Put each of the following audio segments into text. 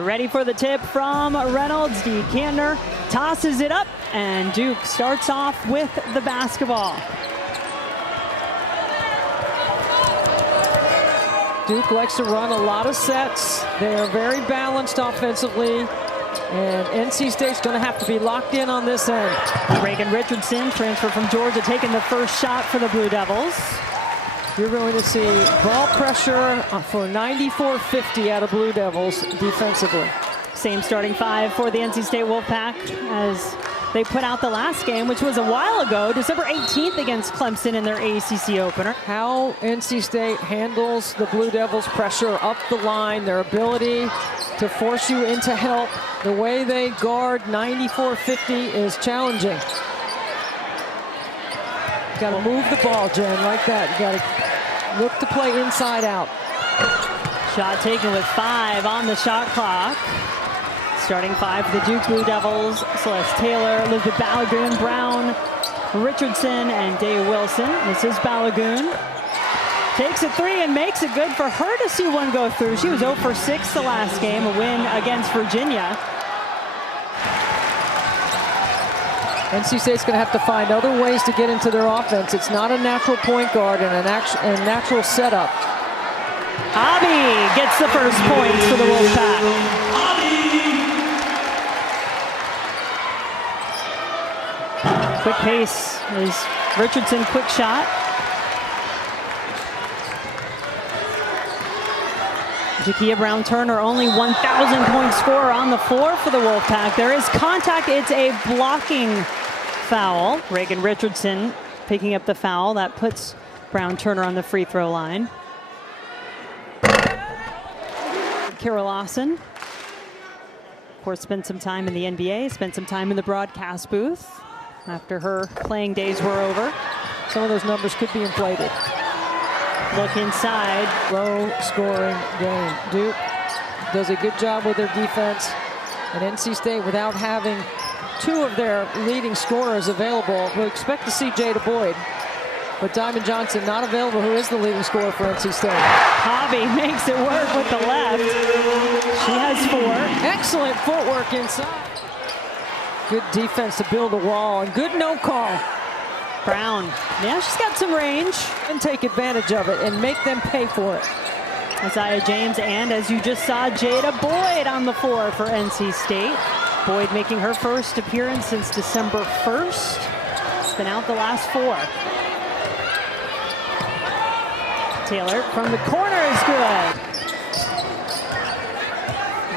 Ready for the tip from Reynolds. D. Cantner tosses it up, and Duke starts off with the basketball. Duke likes to run a lot of sets. They are very balanced offensively, and NC State's going to have to be locked in on this end. Reagan Richardson, transfer from Georgia, taking the first shot for the Blue Devils. You're going to see ball pressure for 94-50 out of Blue Devils defensively. Same starting five for the NC State Wolfpack as they put out the last game, which was a while ago, December 18th against Clemson in their ACC opener. How NC State handles the Blue Devils' pressure up the line, their ability to force you into help, the way they guard 94-50 is challenging. Got to move the ball, Jen, like that. You got to look to play inside out. Shot taken with 5 on the shot clock. Starting five for the Duke Blue Devils: Celeste Taylor, Elizabeth Balogun, Brown, Richardson, and Day-Wilson. This is Balogun. Takes a 3 and makes it good for her to see one go through. She was 0 for 6 the last game, a win against Virginia. NC State's going to have to find other ways to get into their offense. It's not a natural point guard and a natural setup. Abby gets the first points for the Wolfpack. Quick pace is Richardson, quick shot. Jakia Brown-Turner, only 1,000-point scorer on the floor for the Wolfpack. There is contact. It's a blocking foul. Reagan Richardson picking up the foul. That puts Brown-Turner on the free throw line. Kara Lawson, of course, spent some time in the NBA, spent some time in the broadcast booth after her playing days were over. Some of those numbers could be inflated. Look inside. Low scoring game. Duke does a good job with their defense. And NC State, without having 2 of their leading scorers available, we'll expect to see Jada Boyd. But Diamond Johnson not available, who is the leading scorer for NC State. Hobby makes it work with the left. She has 4. Excellent footwork inside. Good defense to build a wall, and good no call. Brown, yeah, she's got some range. And take advantage of it and make them pay for it. Isaiah James, and as you just saw, Jada Boyd on the floor for NC State. Boyd making her first appearance since December 1st. She's been out the last 4. Taylor from the corner is good.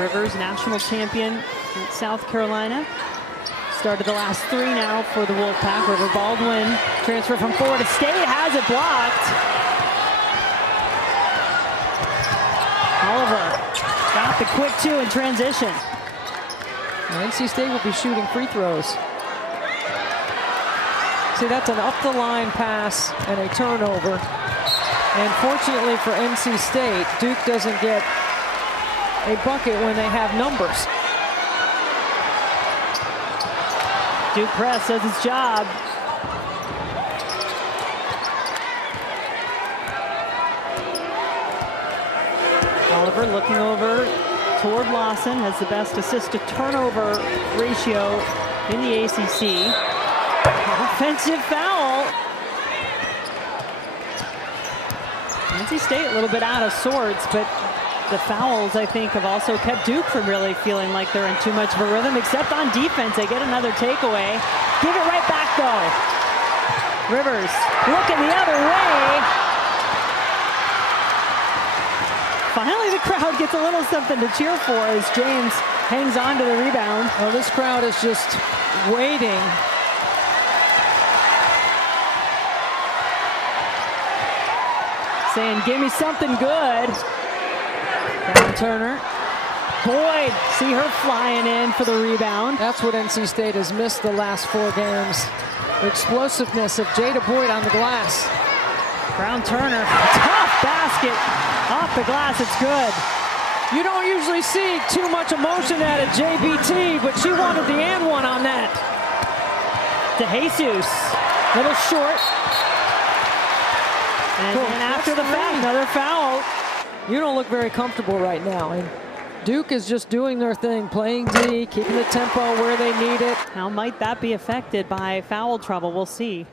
Rivers, national champion in South Carolina. Started the last 3 now for the Wolfpack. River Baldwin, transfer from Florida State, has it blocked. Oliver got the quick 2 in transition. NC State will be shooting free throws. See, that's an up-the-line pass and a turnover. And fortunately for NC State, Duke doesn't get a bucket when they have numbers. Duke press does its job. Oliver looking over toward Lawson, has the best assist-to-turnover ratio in the ACC. Offensive foul. NC State a little bit out of sorts, but the fouls, I think, have also kept Duke from really feeling like they're in too much of a rhythm, except on defense. They get another takeaway. Give it right back, though. Rivers looking the other way. Finally, the crowd gets a little something to cheer for as James hangs on to the rebound. Well, this crowd is just waiting. Saying, give me something good. Brown-Turner. Boyd, see her flying in for the rebound. That's what NC State has missed the last 4 games. The explosiveness of Jada Boyd on the glass. Brown-Turner, tough basket. Off the glass, it's good. You don't usually see too much emotion out of JBT, but she wanted the and one on that. To Jesus, little short. And after the fact, another foul. You don't look very comfortable right now. And Duke is just doing their thing, playing D, keeping the tempo where they need it. How might that be affected by foul trouble? We'll see.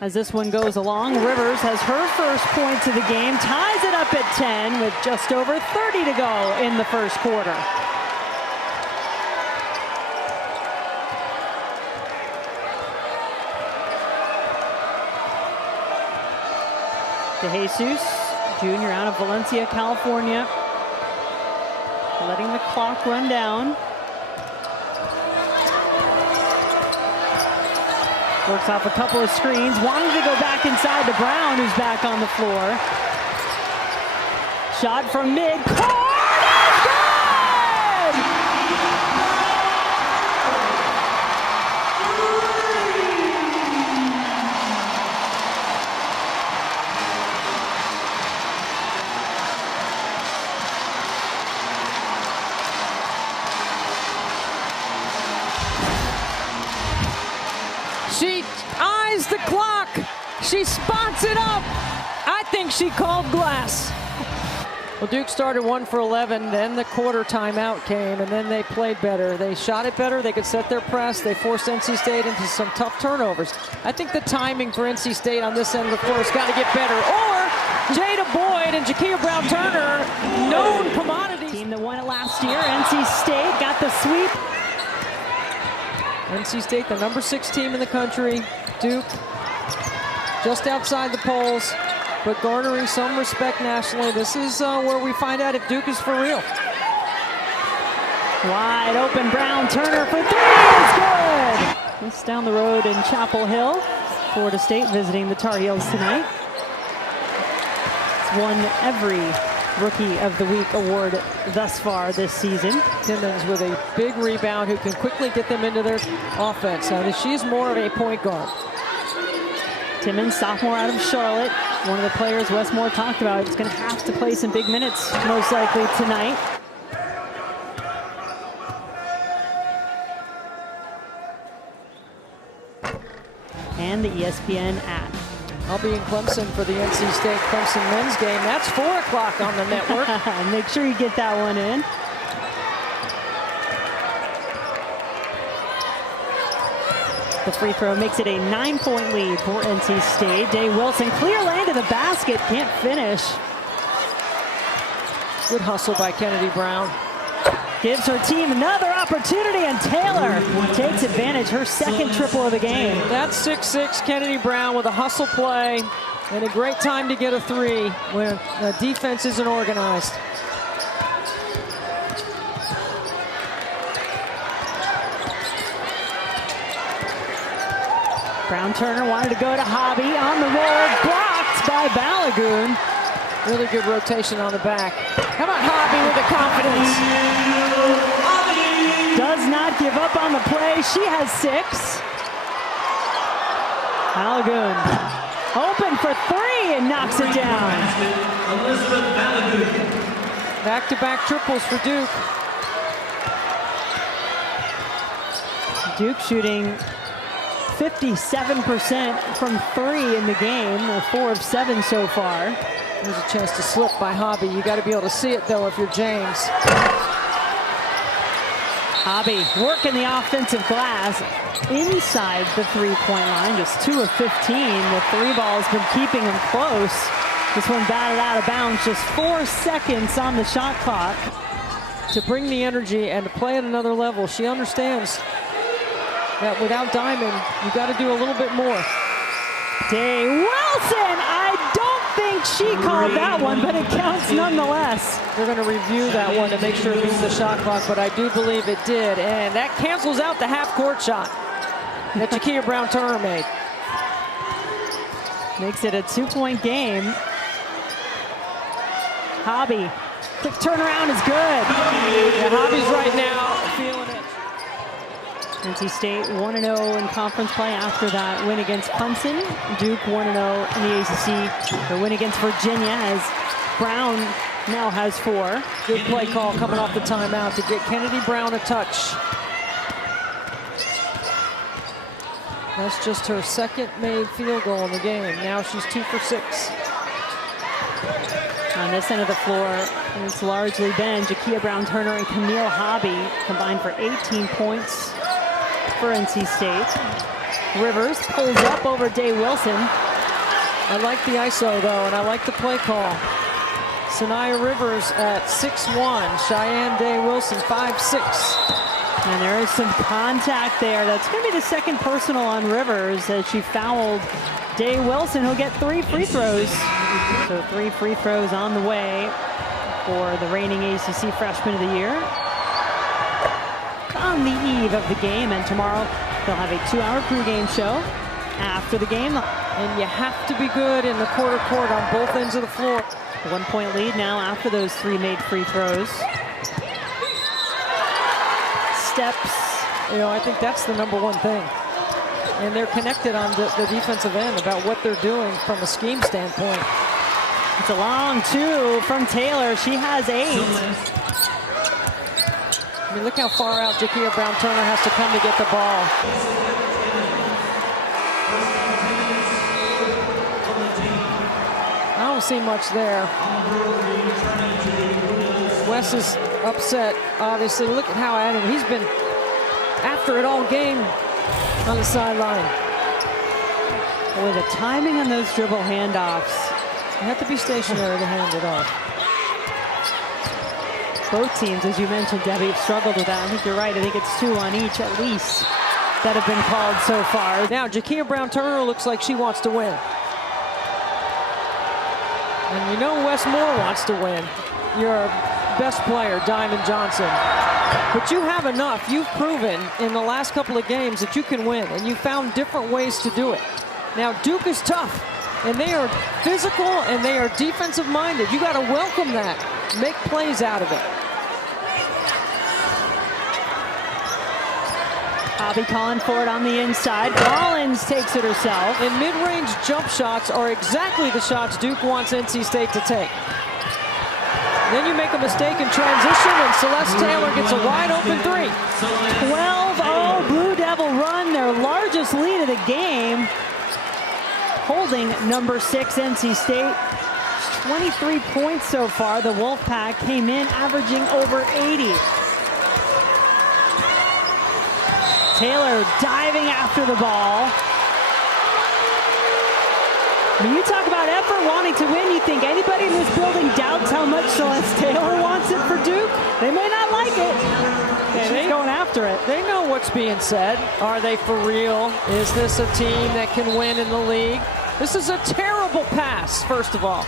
As this one goes along, Rivers has her first points of the game, ties it up at 10 with just over 30 to go in the first quarter. DeJesus, junior out of Valencia, California, letting the clock run down. Works off a couple of screens, wanted to go back inside to Brown, who's back on the floor. Shot from mid-court is good! She eyes the clock. She spots it up. I think she called glass. Well, Duke started 1 for 11, then the quarter timeout came, and then they played better. They shot it better, they could set their press, they forced NC State into some tough turnovers. I think the timing for NC State on this end of the floor has got to get better. Or Jada Boyd and Jakia Brown-Turner, known commodities. Team that won it last year, NC State got the sweep. NC State, the number 6 team in the country. Duke, just outside the polls, but garnering some respect nationally. This is where we find out if Duke is for real. Wide open, Brown-Turner for 3 is good! This down the road in Chapel Hill. Florida State visiting the Tar Heels tonight. It's won every Rookie of the Week award thus far this season. Timmons with a big rebound who can quickly get them into their offense. Now, she's more of a point guard. Timmons, sophomore out of Charlotte. One of the players Westmore talked about is going to have to play some big minutes, most likely tonight. And the ESPN app. I'll be in Clemson for the NC State Clemson men's game. That's 4 o'clock on the network. Make sure you get that one in. The free throw makes it a 9-point lead for NC State. Day-Wilson, clear lane to the basket, can't finish. Good hustle by Kennedy Brown. Gives her team another opportunity, and Taylor takes advantage, her second triple of the game. That's 6'6" Kennedy Brown with a hustle play and a great time to get a 3 when the defense isn't organized. Brown-Turner wanted to go to Hobby on the roll, blocked by Balogun. Really good rotation on the back. How about Hobby with the confidence? Does not give up on the play. She has 6. Balogun open for 3 and knocks it down. Elizabeth Balogun. Back-to-back triples for Duke. Duke shooting 57% from 3 in the game, or 4 of 7 so far. There's a chance to slip by Hobby. You got to be able to see it, though, if you're James. Hobby working the offensive glass inside the 3-point line, just 2 of 15. The 3 ball's been keeping him close. This one batted out of bounds, just 4 seconds on the shot clock. To bring the energy and to play at another level, she understands that without Diamond, you got to do a little bit more. Day-Wilson, I don't think she called that one, but it counts nonetheless. We're going to review that one to make sure it beats the shot clock, but I do believe it did. And that cancels out the half-court shot that Jakia Brown-Turner made. Makes it a 2-point game. Hobby, quick turnaround is good. Yeah, Hobby's right now feeling it. NC State 1-0 in conference play after that win against Clemson. Duke 1-0 in the ACC. Their win against Virginia, as Brown now has 4. Good play call coming off the timeout to get Kennedy Brown a touch. That's just her second made field goal in the game. Now she's 2 for 6. On this end of the floor, it's largely been Jakia Brown-Turner and Camille Hobby combined for 18 points for NC State. Rivers pulls up over Day-Wilson. I like the ISO though, and I like the play call. Sanaya Rivers at 6'1", Shayeann Day-Wilson 5'6". And there is some contact there. That's going to be the second personal on Rivers as she fouled Day-Wilson, who'll get 3 free throws. So 3 free throws on the way for the reigning ACC Freshman of the Year. On the eve of the game, and tomorrow they'll have a 2-hour pregame show after the game. And you have to be good in the quarter court on both ends of the floor. 1-point lead now after those 3 made free throws. Steps. You know, I think that's the #1 thing. And they're connected on the defensive end about what they're doing from a scheme standpoint. It's a long 2 from Taylor. She has 8. I mean, look how far out Jakia Brown-Turner has to come to get the ball. I don't see much there. Wes is upset, obviously. Look at how at him. He's been after it all game on the sideline. Boy, the timing on those dribble handoffs. You have to be stationary to hand it off. Both teams, as you mentioned, Debbie, have struggled with that. I think you're right. I think it's 2 on each at least that have been called so far. Now, Jakia Brown-Turner looks like she wants to win. And you know Wes Moore wants to win. Your best player, Diamond Johnson. But you have enough. You've proven in the last couple of games that you can win, and you found different ways to do it. Now, Duke is tough, and they are physical, and they are defensive-minded. You got to welcome that. Make plays out of it. Bobby calling for it on the inside. Collins takes it herself. And mid-range jump shots are exactly the shots Duke wants NC State to take. Then you make a mistake in transition, and Celeste Taylor gets a wide-open 3. 12-0 Blue Devil run, their largest lead of the game. Holding number 6 NC State. 23 points so far. The Wolfpack came in averaging over 80. Taylor diving after the ball. When you talk about effort, wanting to win, you think anybody in this building doubts how much Celeste Taylor wants it for Duke? They may not like it. She's going after it. They know what's being said. Are they for real? Is this a team that can win in the league? This is a terrible pass, first of all.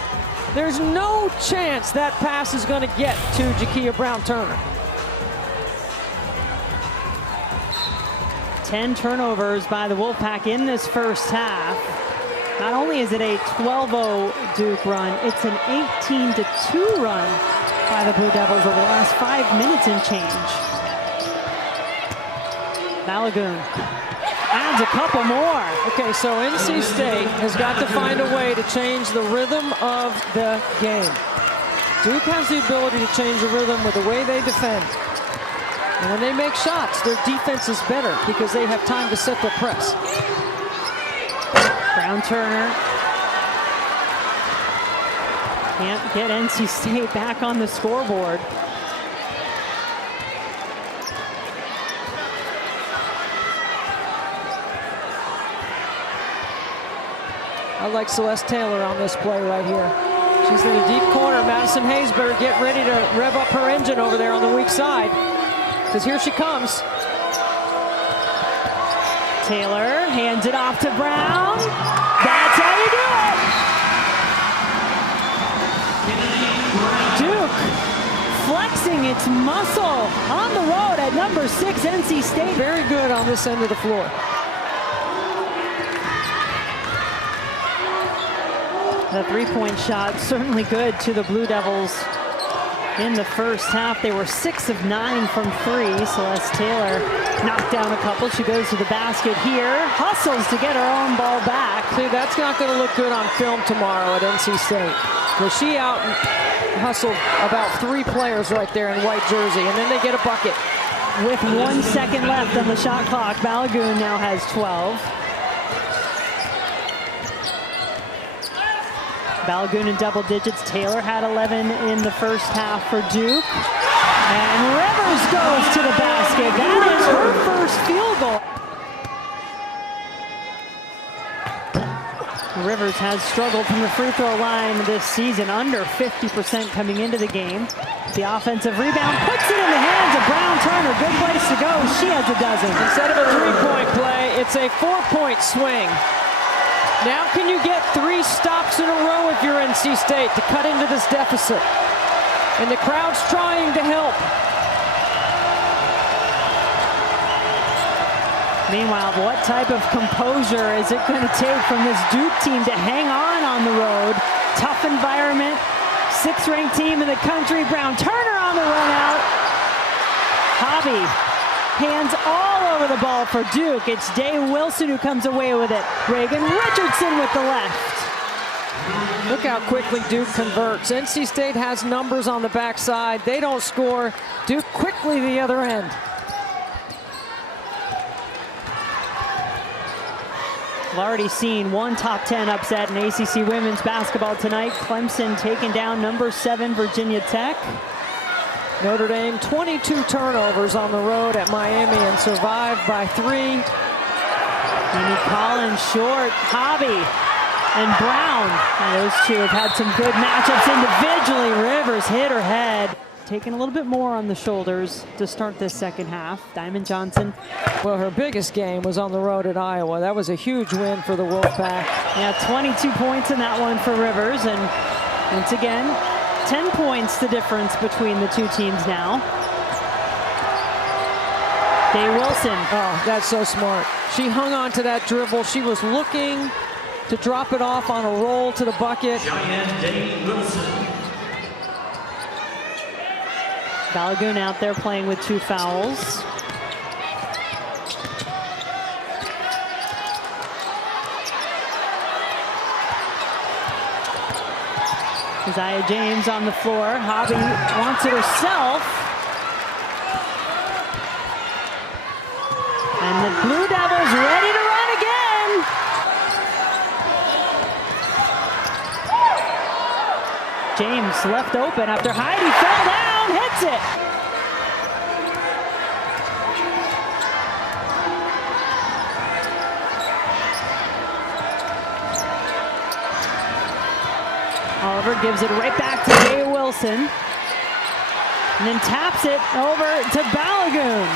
There's no chance that pass is going to get to Jakia Brown-Turner. 10 turnovers by the Wolfpack in this first half. Not only is it a 12-0 Duke run, it's an 18-2 run by the Blue Devils over the last 5 minutes and change. Balogun adds a couple more. Okay, so NC State has got to find a way to change the rhythm of the game. Duke has the ability to change the rhythm with the way they defend. And when they make shots, their defense is better because they have time to set their press. Brown-Turner can't get NC State back on the scoreboard. I like Celeste Taylor on this play right here. She's in the deep corner. Madison Hayes better get ready to rev up her engine over there on the weak side, because here she comes. Taylor hands it off to Brown. That's how you do it. Duke flexing its muscle on the road at number 6 NC State. Very good on this end of the floor. The three-point shot certainly good to the Blue Devils in the first half. They were 6 of 9 from 3. Celeste Taylor knocked down a couple. She goes to the basket here. Hustles to get her own ball back. See, that's not going to look good on film tomorrow at NC State. Because she out hustled about 3 players right there in white jersey, and then they get a bucket. With 1 second left on the shot clock, Balogun now has 12. Balogun in double digits. Taylor had 11 in the first half for Duke. And Rivers goes to the basket. That is her first field goal. Rivers has struggled from the free throw line this season, under 50% coming into the game. The offensive rebound puts it in the hands of Brown Turner. Good place to go. She has a dozen. Instead of a three-point play, it's a four-point swing. Now can you get 3 stops in a row if you're NC State to cut into this deficit? And the crowd's trying to help. Meanwhile, what type of composure is it going to take from this Duke team to hang on the road? Tough environment, 6th ranked team in the country. Brown Turner on the run out. Hobby, hands all over the ball for Duke. It's Day-Wilson who comes away with it. Reagan Richardson with the left. Look how quickly Duke converts. NC State has numbers on the backside. They don't score. Duke quickly the other end. We've already seen one top 10 upset in ACC women's basketball tonight. Clemson taking down number 7 Virginia Tech. Notre Dame 22 turnovers on the road at Miami and survived by 3. Amy Collins short, Hobby and Brown. And those two have had some good matchups individually. Rivers hit her head. Taking a little bit more on the shoulders to start this second half. Diamond Johnson. Well, her biggest game was on the road at Iowa. That was a huge win for the Wolfpack. Yeah, 22 points in that one for Rivers. And once again, 10 points the difference between the two teams now. Day-Wilson. Oh, that's so smart. She hung on to that dribble. She was looking to drop it off on a roll to the bucket. Shayeann Day-Wilson. Balogun out there playing with 2 fouls. Isaiah James on the floor. Hobby wants it herself. And the Blue Devils ready to run again. James left open after Heidi fell down. Hits it. Oliver gives it right back to Day-Wilson. And then taps it over to Balogun.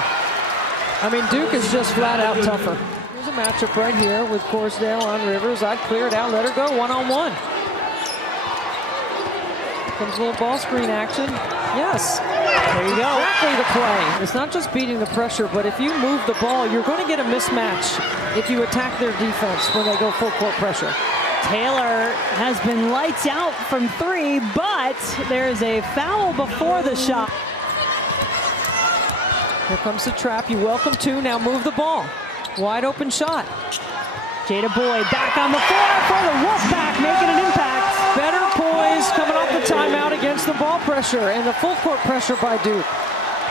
I mean, Duke is just flat out tougher. Here's a matchup right here with Corsdale on Rivers. I'd clear it out, let her go one-on-one. Comes a little ball screen action. Yes. There you go. Exactly the play. It's not just beating the pressure, but if you move the ball, you're going to get a mismatch if you attack their defense when they go full court pressure. Taylor has been lights out from 3, but there's a foul before the shot. Here comes the trap. You welcome to. Now move the ball. Wide open shot. Jada Boyd back on the floor for the Wolfpack, making an impact. Better poise coming off the timeout against the ball pressure and the full court pressure by Duke.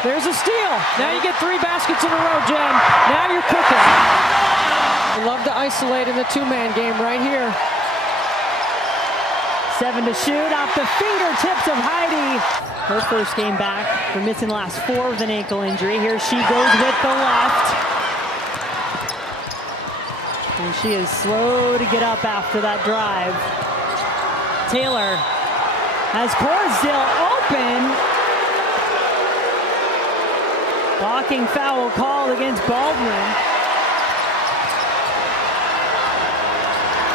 There's a steal. Now you get 3 baskets in a row, Jen. Now you're cooking. They love to isolate in the 2-man game right here. 7 to shoot off the fingertips of Heidi. Her first game back for missing the last 4 with an ankle injury. Here she goes with the left. And she is slow to get up after that drive. Taylor has Corsdale open. Blocking foul called against Baldwin.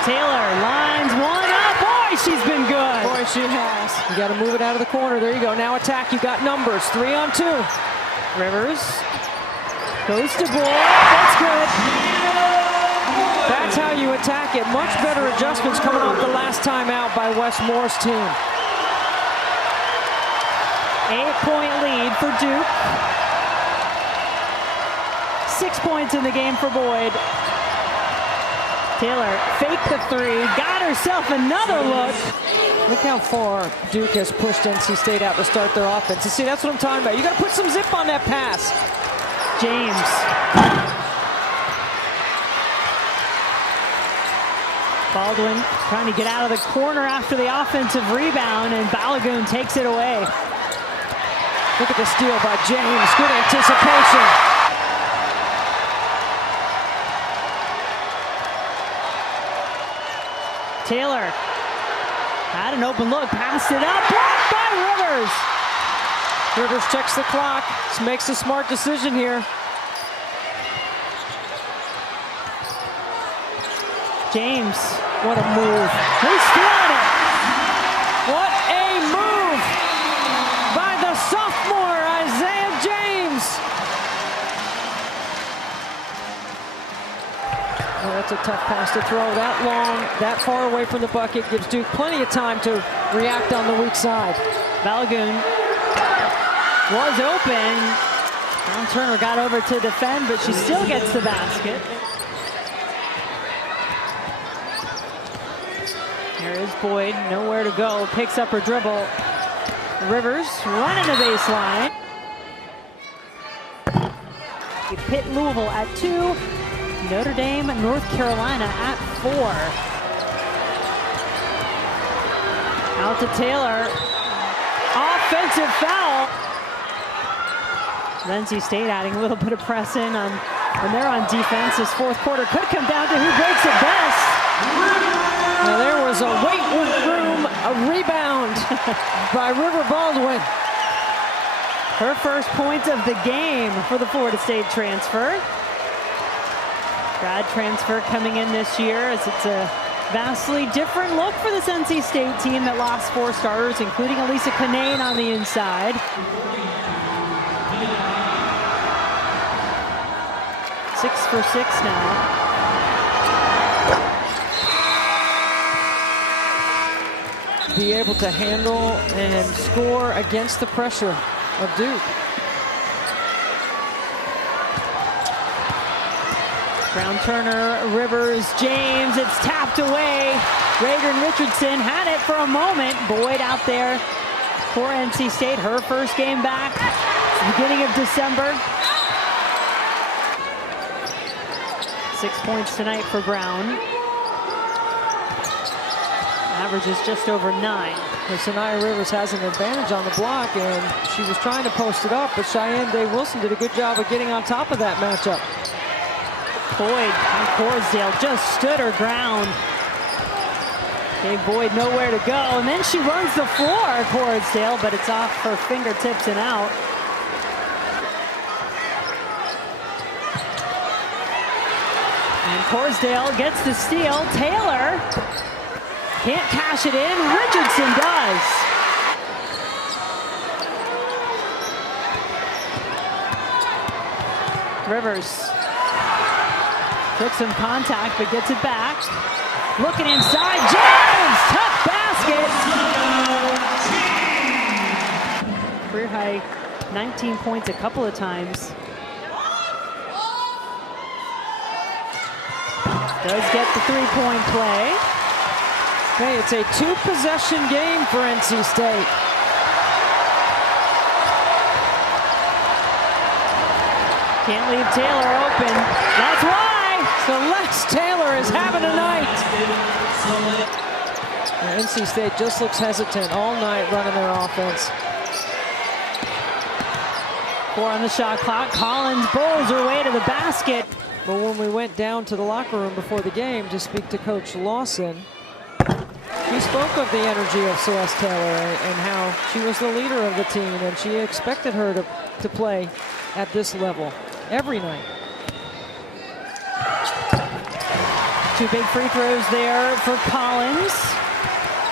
Taylor lines one up. Boy, she's been good. Boy, she has. You got to move it out of the corner. There you go. Now attack. You got numbers. 3 on 2. Rivers goes to Boyd. That's good. That's how you attack it. Much better adjustments coming off the last time out by Wes Moore's team. 8-point lead for Duke. 6 points in the game for Boyd. Taylor faked the 3, got herself another look. Look how far Duke has pushed NC State out to start their offense. You see, that's what I'm talking about. You got to put some zip on that pass. James. Baldwin trying to get out of the corner after the offensive rebound, and Balogun takes it away. Look at the steal by James. Good anticipation. Taylor had an open look, passed it up, blocked by Rivers. Rivers checks the clock, makes a smart decision here. James, what a move. He's feeling it. What a move by the sophomore, Isaiah James. Well, that's a tough pass to throw that long, that far away from the bucket. Gives Duke plenty of time to react on the weak side. Balogun was open. Brown Turner got over to defend, but she still gets the basket. Here is Boyd, nowhere to go, picks up her dribble. Rivers running the baseline. Pitt Louisville at 2, Notre Dame, North Carolina at 4. Out to Taylor, offensive foul. NC State adding a little bit of press in on when they're on defense. This fourth quarter could come down to who breaks it best. Now there was a weight room, a rebound by River Baldwin. Her first point of the game for the Florida State transfer. Grad transfer coming in this year, as it's a vastly different look for this NC State team that lost 4 starters, including Elisa Canane on the inside. 6 for 6 now. Be able to handle and score against the pressure of Duke. Brown Turner, Rivers, James, it's tapped away. Reagan Richardson had it for a moment. Boyd out there for NC State, her first game back, beginning of December. 6 points tonight for Brown. Averages just over 9. Well, Sanaya Rivers has an advantage on the block, and she was trying to post it up, but Shayeann Day-Wilson did a good job of getting on top of that matchup. Boyd and Corsdale just stood her ground. Gave Boyd nowhere to go, and then she runs the floor, Corsdale, but it's off her fingertips and out. And Corsdale gets the steal. Taylor can't cash it in. Richardson does. Rivers took some contact, but gets it back. Looking inside, James! Tough basket! Career high 19 points a couple of times. Does get the 3-point play. Okay, it's a 2-possession game for NC State. Can't leave Taylor open. That's why! Celeste Taylor is having a night. Now, NC State just looks hesitant all night running their offense. 4 on the shot clock. Collins bowls her way to the basket. But when we went down to the locker room before the game to speak to Coach Lawson, he spoke of the energy of Celeste Taylor and how she was the leader of the team, and she expected her to play at this level every night. 2 big free throws there for Collins.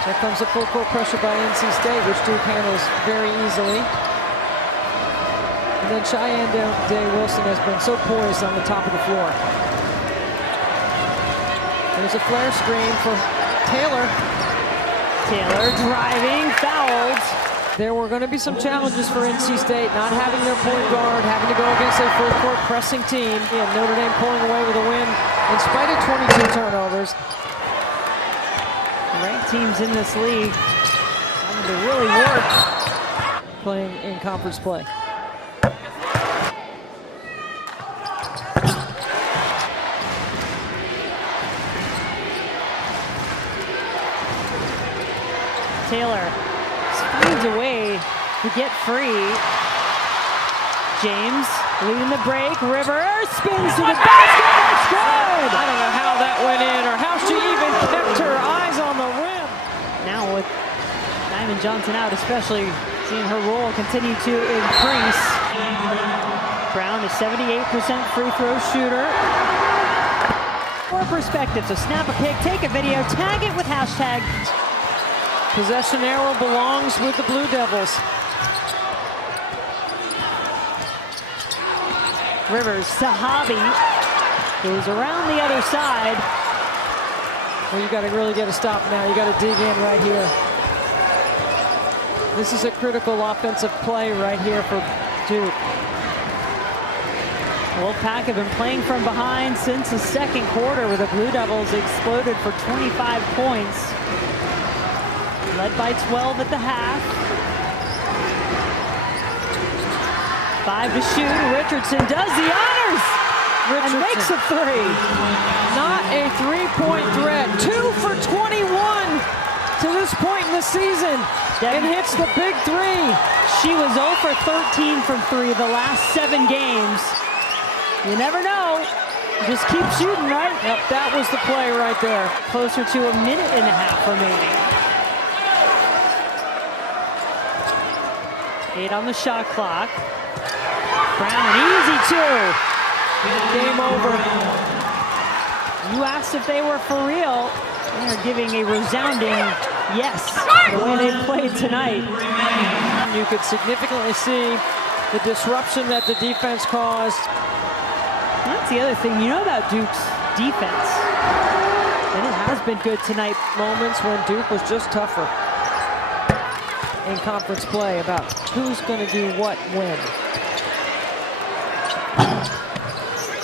There comes the full court pressure by NC State, which Duke handles very easily. And then Shayeann Day-Wilson has been so poised on the top of the floor. There's a flare screen for Taylor. Taylor driving, fouled. There were going to be some challenges for NC State, not having their point guard, having to go against a full court pressing team. And Notre Dame pulling away with a win in spite of 22 turnovers. Ranked teams in this league having to really work playing in conference play. Taylor finds a way to get free. James leading the break. Rivers spins to the basket. That's good. I don't know how that went in or how she even kept her eyes on the rim. Now with Diamond Johnson out, especially seeing her role continue to increase. Brown is 78% free throw shooter. For perspective, so snap a pic, take a video, tag it with hashtag. Possession arrow belongs with the Blue Devils. Rivers to Hobby, goes around the other side. Well, you got to really get a stop now. You got to dig in right here. This is a critical offensive play right here for Duke. Wolfpack have been playing from behind since the second quarter, where the Blue Devils exploded for 25 points. Led by 12 at the half. 5 to shoot. Richardson does the honors and makes a three. Not a three-point threat. 2 for 21 to this point in the season. And hits the big three. She was 0 for 13 from 3 the last 7 games. You never know. Just keep shooting, right? Yep, that was the play right there. Closer to a minute and a half remaining. 8 on the shot clock. Brown, easy 2. Game over. You asked if they were for real. They are giving a resounding yes the way they played tonight. You could significantly see the disruption that the defense caused. That's the other thing you know about Duke's defense. And it has been good tonight. Moments when Duke was just tougher in conference play about who's going to do what when.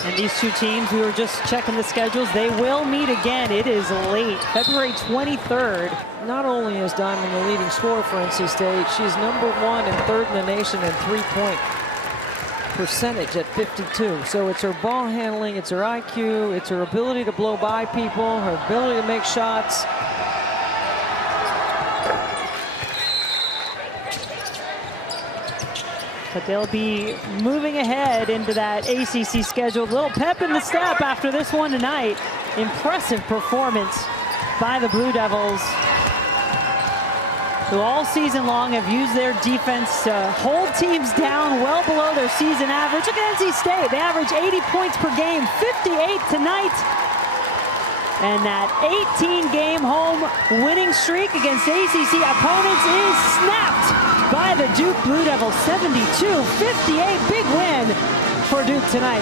And these two teams, we were just checking the schedules, they will meet again. It is late, February 23rd. Not only is Diamond the leading scorer for NC State, she's number 1 and 3rd in the nation in three-point percentage at 52. So it's her ball handling, it's her IQ, it's her ability to blow by people, her ability to make shots. But they'll be moving ahead into that ACC schedule. A little pep in the step after this one tonight. Impressive performance by the Blue Devils, who all season long have used their defense to hold teams down well below their season average. Look at NC State. They average 80 points per game, 58 tonight. And that 18-game home winning streak against ACC opponents is snapped by the Duke Blue Devils. 72-58, big win for Duke tonight.